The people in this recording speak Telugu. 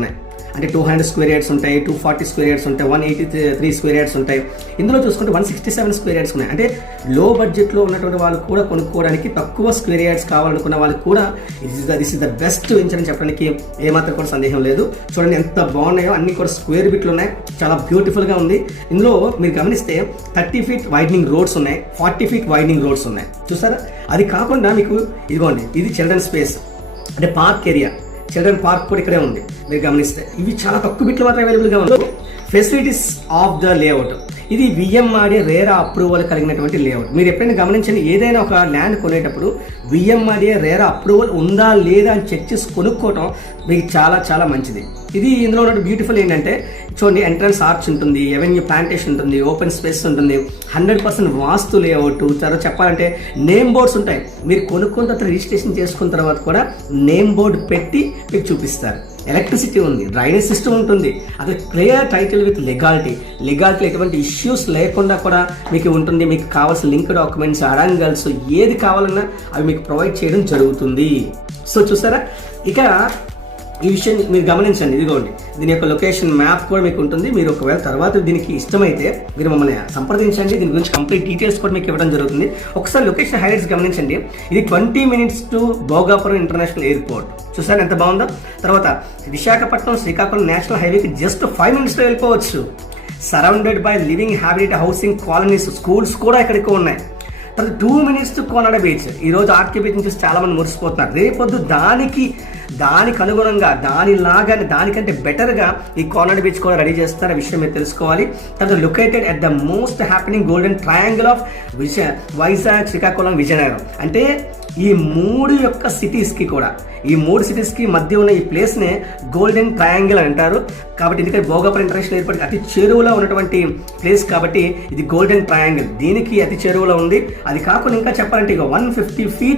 ఉన్నాయి. అంటే 200 స్క్వేర్ యార్డ్స్ ఉంటాయి, 240 స్క్వేర్ యార్డ్స్ ఉంటాయి, 183 స్క్వేర్ యార్డ్స్ ఉంటాయి. ఇందులో చూసుకుంటే 167 స్క్వేర్ యార్డ్స్ ఉన్నాయి. అంటే లో బడ్జెట్లో ఉన్నటువంటి వాళ్ళు కూడా కొనుక్కోవడానికి, తక్కువ స్క్వేర్ యార్డ్స్ కావాలనుకున్న వాళ్ళకి కూడా this is the best venture అని చెప్పడానికి ఏమాత్రం కూడా సందేహం లేదు. చూడండి ఎంత బాగున్నాయో, అన్ని కూడా స్క్వేర్ బిట్లు ఉన్నాయి, చాలా బ్యూటిఫుల్గా ఉంది. ఇందులో మీరు గమనిస్తే 30 ఫీట్ వైడనింగ్ రోడ్స్ ఉన్నాయి, 40 ఫీట్ వైడనింగ్ రోడ్స్ ఉన్నాయి. చూసారా? అది కాకుండా మీకు ఇదిగోండి, ఇది చిల్డ్రన్ స్పేస్ అంటే పార్క్ ఏరియా, చిల్డ్రన్ పార్క్ కూడా ఇక్కడే ఉంది. మీరు గమనిస్తే ఇవి చాలా తక్కువ బిట్లు మాత్రం అవైలబుల్గా ఉన్నాయి. ఫెసిలిటీస్ ఆఫ్ ద లేఅవుట్, ఇది విఎంఆర్ఏ రేరా అప్రూవల్ కలిగినటువంటి లేఅవుట్. మీరు ఎప్పుడైనా గమనించండి, ఏదైనా ఒక ల్యాండ్ కొనేటప్పుడు విఎంఆర్ఏ రేరా అప్రూవల్ ఉందా లేదా అని చెక్ చేసి కొనుక్కోవటం మీకు చాలా చాలా మంచిది. ఇది ఇందులో ఉన్న బ్యూటిఫుల్ ఏంటంటే చూడండి, ఎంట్రన్స్ ఆర్చ్ ఉంటుంది, ఎవెన్యూ ప్లాంటేషన్ ఉంటుంది, ఓపెన్ స్పేస్ ఉంటుంది, 100% వాస్తు లేఅవుట్. తర్వాత చెప్పాలంటే నేమ్ బోర్డ్స్ ఉంటాయి. మీరు కొనుక్కున్న తర్వాత రిజిస్ట్రేషన్ చేసుకున్న తర్వాత కూడా నేమ్ బోర్డు పెట్టి మీకు చూపిస్తారు. ఎలక్ట్రిసిటీ ఉంది, డ్రైనేజ్ సిస్టమ్ ఉంటుంది, అదే క్లియర్ టైటిల్ విత్ లెగాలిటీ ఎటువంటి ఇష్యూస్ లేకుండా కూడా మీకు ఉంటుంది. మీకు కావాల్సిన లింక్ డాక్యుమెంట్స్, అడంగల్స్ ఏది కావాలన్నా అవి మీకు ప్రొవైడ్ చేయడం జరుగుతుంది. సో చూసారా, ఇక ఈ విషయం మీరు గమనించండి. ఇదిగోండి, దీని యొక్క లొకేషన్ మ్యాప్ కూడా మీకు ఉంటుంది. మీరు ఒకవేళ తర్వాత దీనికి ఇష్టమైతే మీరు మమ్మల్ని సంప్రదించండి, దీని గురించి కంప్లీట్ డీటెయిల్స్ కూడా మీకు ఇవ్వడం జరుగుతుంది. ఒకసారి లొకేషన్ హైలైట్స్ గమనించండి. ఇది 20 minutes to Bhogapuram international airport. చూసారు ఎంత బాగుందో. తర్వాత విశాఖపట్నం శ్రీకాకుళం నేషనల్ హైవేకి జస్ట్ 5 minutesలో వెళ్ళిపోవచ్చు. Surrounded by living habitat housing colonies, schools కూడా ఇక్కడికి ఉన్నాయి. తర్వాత 2 minutes టు కోనాడ బీచ్. ఈరోజు ఆర్కే బీచ్ నుంచి చాలా మంది మురిసిపోతున్నారు. రేపొద్దు దానికి అనుగుణంగా, దానికంటే బెటర్గా ఈ కోనాడ బీచ్ కూడా రెడీ చేస్తున్నారు. విషయం మీరు తెలుసుకోవాలి. తర్వాత located at the most happening golden triangle of Vizag, Srikakulam, Vizianagaram. అంటే ఈ మూడు సిటీస్కి మధ్య ఉన్న ఈ ప్లేస్నే గోల్డెన్ ట్రయాంగిల్ అంటారు. కాబట్టి ఎందుకంటే భోగాపురం ఇంటర్నేషనల్ ఎయిర్పోర్ట్ అతి చెరువులో ఉన్నటువంటి ప్లేస్ కాబట్టి ఇది గోల్డెన్ ట్రయాంగిల్. దీనికి అతి చెరువులో ఉంది. అది కాకుండా ఇంకా చెప్పాలంటే ఇక 150 feet